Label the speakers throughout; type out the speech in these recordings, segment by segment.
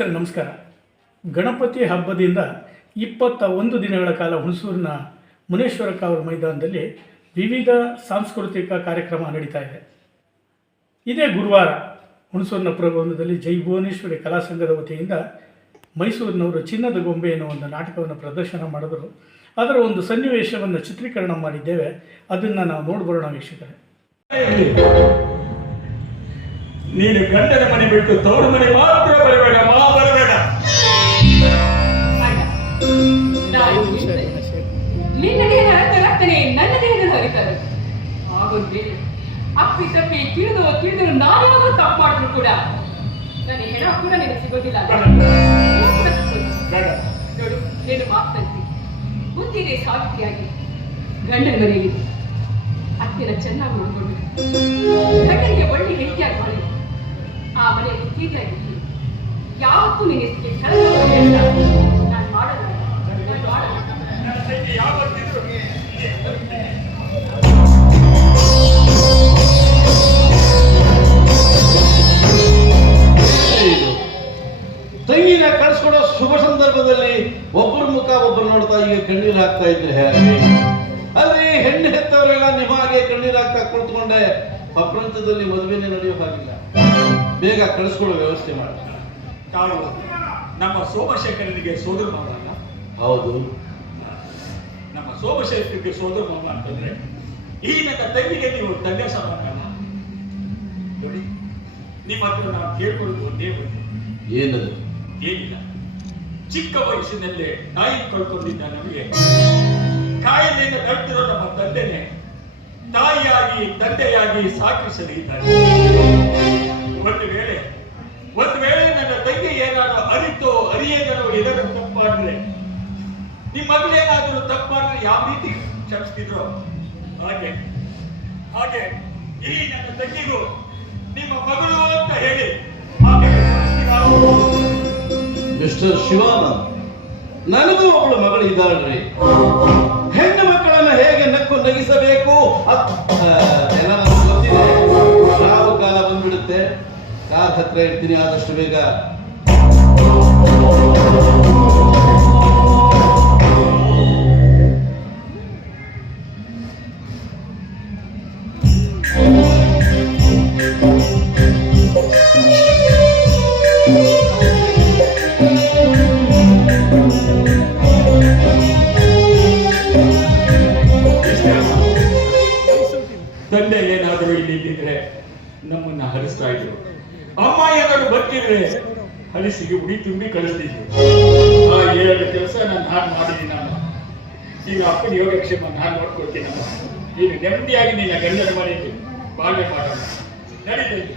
Speaker 1: ಸ್ನೇಹಿತರೆ, ನಮಸ್ಕಾರ. ಗಣಪತಿ ಹಬ್ಬದಿಂದ ಇಪ್ಪತ್ತ ಒಂದು ದಿನಗಳ ಕಾಲ ಹುಣಸೂರಿನ ಮುನೇಶ್ವರ ಕಾವಲು ಮೈದಾನದಲ್ಲಿ ವಿವಿಧ ಸಾಂಸ್ಕೃತಿಕ ಕಾರ್ಯಕ್ರಮ ನಡೀತಾ ಇದೆ. ಇದೇ ಗುರುವಾರ ಹುಣಸೂರಿನ ಜೈ ಭುವನೇಶ್ವರಿ ಕಲಾ ಸಂಘದ ವತಿಯಿಂದ ಮೈಸೂರಿನವರು ಚಿನ್ನದ ಗೊಂಬೆ ಎನ್ನುವ ಒಂದು ನಾಟಕವನ್ನು ಪ್ರದರ್ಶನ ಮಾಡಿದರು. ಅದರ ಒಂದು ಸನ್ನಿವೇಶವನ್ನು ಚಿತ್ರೀಕರಣ ಮಾಡಿದ್ದೇವೆ. ಅದನ್ನು ನಾವು ನೋಡ್ಬರೋಣ ವೀಕ್ಷಕರೇ.
Speaker 2: ನೀನು ಗಂಡನ ಮನೆ ಬಿಟ್ಟು ತವರು ಮನೆ ಮಾತ್ರ ಬರಬೇಡ
Speaker 3: ನಿನ್ನ ದೇಹದ ರಕ್ತ ನನ್ನ ದೇಹದ ಹರಿತಾರೆ ಆಗೋದ್ಮೇಲೆ ಅಪ್ಪಿ ತಪ್ಪಿ ತಿಳಿದು ತಿಳಿದು ನಾನೇನಾದ್ರೂ ತಪ್ಪು ಮಾಡಿದ್ರು ಕೂಡ ನನ್ನ ಹೆಣ ಕೂಡ ನಿನಗೆ ಸಿಗೋದಿಲ್ಲ. ನೋಡು ನೀನು ಮಾತಂತಿ. ಬುದ್ಧಿದೆ ಸಾವಿತ್ರಿಯಾಗಿ ಗಂಡನ ಮನೆಯಲ್ಲಿ. ಅತ್ತಿನ ಚೆನ್ನಾಗಿ ನೋಡ್ಕೊಂಡು. ಗಂಡನಿಗೆ ಒಳ್ಳೆ ಹೆಂಡತಿಯಾಗಿ ಮಾಡಿ. ಆ ಮನೆಯಲ್ಲಿ ಬುದ್ಧಿಯಾಗಿ ಯಾವತ್ತೂ ನಿನ್ನ
Speaker 4: ಮುಖ ಒಬ್ಬರು ನೋಡ್ತಾ ಈಗ ಕಣ್ಣೀರು ಹಾಕ್ತಾ ಇದ್ರೆ ಹೇಗೆ? ಅಲ್ಲಿ ಹೆಣ್ಣು ಹೆತ್ತವರೆಲ್ಲ ನಿಮ್ಮ ಹಾಗೆ ಕಣ್ಣೀರು ಹಾಕ್ತಾ ಕುಳಿತುಕೊಂಡೆ. ಪ್ರಪಂಚದಲ್ಲಿ ಮದುವೆನೆ ನಡೆಯೋ ಹಾಗಿಲ್ಲ. ಬೇಗ ಕಳಿಸ್ಕೊಳ್ಳೋ ವ್ಯವಸ್ಥೆ ಮಾಡಿ.
Speaker 2: ತಾವು ನಮ್ಮ ಸೋಮಶೇಖರನಿಗೆ ಸೋದರ ಮಾವ ಅಲ್ಲ?
Speaker 4: ಹೌದು.
Speaker 2: ನಮ್ಮ ಸೋಮಶೇಖರಿಗೆ ಸೋದರ ಮಾವ ಅಂತಂದ್ರೆ ಈ ನನ್ನ ತಂಗಿಗೆ ನೀವು ತಂದೆ ಸಮಾನ ನೋಡಿ ನಿಮ್ಮ ಹತ್ರ ನಾವು ಕೇಳ್ಕೊಳ್ಳೋದು ಒಂದೇ ಒಂದು
Speaker 4: ಏನದು?
Speaker 2: ಏನಿಲ್ಲ. ಚಿಕ್ಕ ವಯಸ್ಸಿನಲ್ಲೇ ತಾಯಿ ಕಳ್ಕೊಂಡಿದ್ದ ನಮಗೆ. ಕಾಯಿಲೆಯಿಂದ ಕಟ್ಟಿರೋ ನಮ್ಮ ತಂದೆನೆ ತಾಯಿಯಾಗಿ, ತಂದೆಯಾಗಿ ಸಾಕಿಸಲಿದ್ದಾರೆ. ಒಂದು ವೇಳೆ ಒಂದು ವೇಳೆ ನನ್ನ ತಂಗಿ ಏನಾದರೂ ಅರಿತೋ, ಅರಿಯದನೋ ಏನಾದರೂ ತಪ್ಪಾದ್ರೆ ನಿಮ್ಮ ಮಗಳೇನಾದರೂ ತಪ್ಪಾದ್ರೆ ಯಾವ ರೀತಿ ಕ್ಷಮಿಸ್ತಿದ್ರು? ಹಾಗೆ ಹಾಗೆ ಈ ನನ್ನ ತಂಗಿಗೂ ನಿಮ್ಮ ಮಗಳು ಅಂತ ಹೇಳಿ
Speaker 4: ಮಿಸ್ಟರ್ ಶಿವಾನ ನನಗೂ ಒಬ್ಬಳು ಮಗಳು ಇದ್ದಾಳ್ರಿ ಹೆಣ್ಣು ಮಕ್ಕಳನ್ನ ಹೇಗೆ ನಕ್ಕು ನಗಿಸಬೇಕು? ಯಾವ ಕಾಲ ಬಂದ್ಬಿಡುತ್ತೆ? ಕಾರ್ ಹತ್ರ ಇರ್ತೀನಿ ಆದಷ್ಟು ಬೇಗ.
Speaker 2: ನಮ್ಮನ್ನ ಹರಿಸ್ತಾ ಇದ್ರು. ಅಮ್ಮ ಏನಾದ್ರು ಬರ್ತಿದ್ರೆ ಹರಿಸಿಗೆ ಉಡಿ ತುಂಬಿ ಕಳಿಸ್ತಿದ್ರು. ಆ ಏಳು ಕೆಲಸ ನಾನು ನಾನು ಮಾಡಿದ್ದೀನಮ್ಮ ಈಗ ಅಪ್ಪನ ಯೋಗಕ್ಷೇಮ ನಾನು ನೋಡ್ಕೊಳ್ತೀನಮ್ಮ ಈಗ ನೆಮ್ಮದಿಯಾಗಿ ನಿನ್ನ ಗಂಡನ ಮನೆಯಲ್ಲಿ ಬಾಳೆ ಮಾಡೋಣ ನಡೀತೈತೆ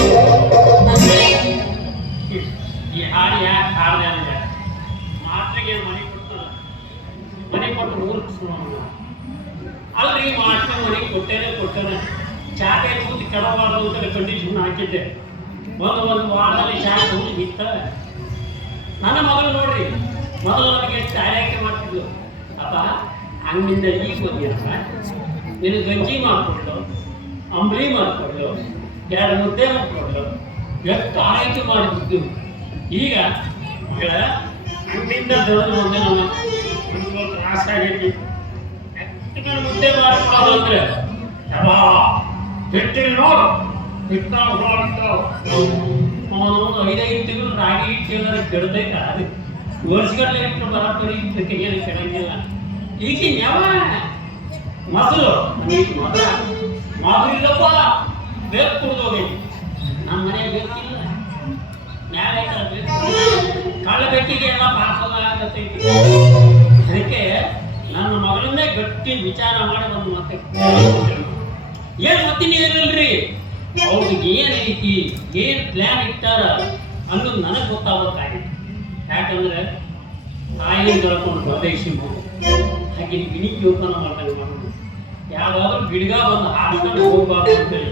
Speaker 5: ಅಲ್ರಿ ಮಾತ್ರ ಮನೆ ಕೊಟ್ಟೇನೆ ಕೊಟ್ಟೇನೆ. ಚಾಕೆ ಕೂತು ಕೆಡಬಾರ್ದು ಅಂತ ಕಂಡೀಷನ್ ಹಾಕಿದ್ದೆ. ಒಂದು ಒಂದು ವಾರದಲ್ಲಿ ಚಾ ಕೂತಿ ಬಿತ್ತ ನನ್ನ ಮಗಳು ನೋಡ್ರಿ, ಮೊದಲು ನನಗೆ ಚಾರ್ಯಾಕೆ ಮಾಡ್ತಿದ್ಲು. ಅಪ್ಪ, ಹಂಗಿಂದ ಈಗ ಬಂದಿರಪ್ಪ ನಿನ್ನ ಗಂಜಿ ಮಾಡಿಕೊಡ್ಲು ಅಂಬಲಿ ಮಾಡಿಕೊಡ್ಲು ಎರಡು ಮುದ್ದೆ ಮಾಡಿಕೊಡ್ಲು ಎಷ್ಟು ಆರೈಕೆ ಮಾಡಿಬಿಟ್ಟು ಈಗ ಮಗಳ ಹಣ್ಣಿಂದ ದೊಡ್ಡದು ಬಂದೆ ನಮ್ಮ ಎಷ್ಟು ನಾನು ಮುದ್ದೆ ಮಾಡಿಕೊಡೋದು ಅಂದ್ರೆ ಹಿಟ್ಟಿಲ್ ನೋಡು. ಹಿಟ್ಟ ಅವನು ಐದೈದು ರಾಗಿ ಹಿಟ್ಟು ಕೆಡಬೇಕ ಅದು? ವರ್ಷಗಟ್ಟಲೆ ಇಟ್ಟು ಬರಾಬರಿ ಇದಕ್ಕೆ ಈಗ ಯಾವ? ಮೊದಲು ಇಲ್ಲಪ್ಪ. ಬೇಕು ಕುಡ್ದು ಹೋಗೈತಿ ನಮ್ಮ ಮನೆ ಬೇಕಿಲ್ಲ. ಮ್ಯಾಲ ಕಳ್ಳಬೆಕ್ಕಿಗೆ ಎಲ್ಲ ಪಾರ್ಸೋದಾಗತೈತಿ ಅದಕ್ಕೆ ನನ್ನ ಮಗಳನ್ನೇ ಗಟ್ಟಿ ವಿಚಾರ ಮಾಡಿ ಒಂದು ಮತ್ತೆ ಏನ್ ಮತ್ತಿನ ಏನಿಲ್ರಿ ಅವ್ರಿಗೆ ಏನ್ ಐತಿ ಏನ್ ಪ್ಲಾನ್ ಇಟ್ಟಾರ ಅನ್ನೋದು ನನಗೆ ಗೊತ್ತಾಗಬೇಕಾಗಿತ್ತು ಯಾಕಂದ್ರೆ ತಾಯಿ ಕಳ್ಕೊಂಡು ಪ್ರದೇಶಿ ಹಾಗೆ ಗಿಣಿ ಯೋಚನೆ ಮಾಡ್ತಾರೆ ಮಾಡೋದು ಯಾವಾಗಲೂ ಗಿಡಗ ಬಂದು ಹಾಡ್ಕೊಂಡು ಹೋಗ್ಬಾರ್ದು ಅಂತೇಳಿ.